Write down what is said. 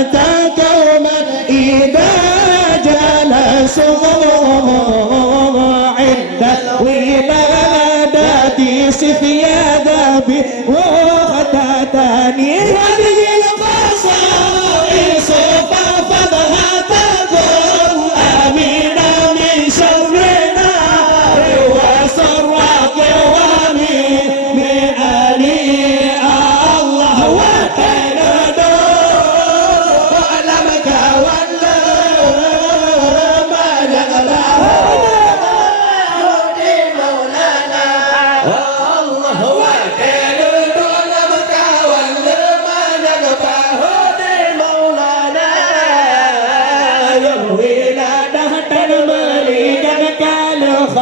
أتى قوما إذا جلسوا عند الولادة سف يا ذبي وخدتني هذه القصائص ففضها تذر أمينا من شرنا وسرك ومن علي الله وكندا علمك ولا ما نغلاه مولانا الله وكندا علمك ولا ما نغلاه مولانا يروي لا دهت المريد كالخ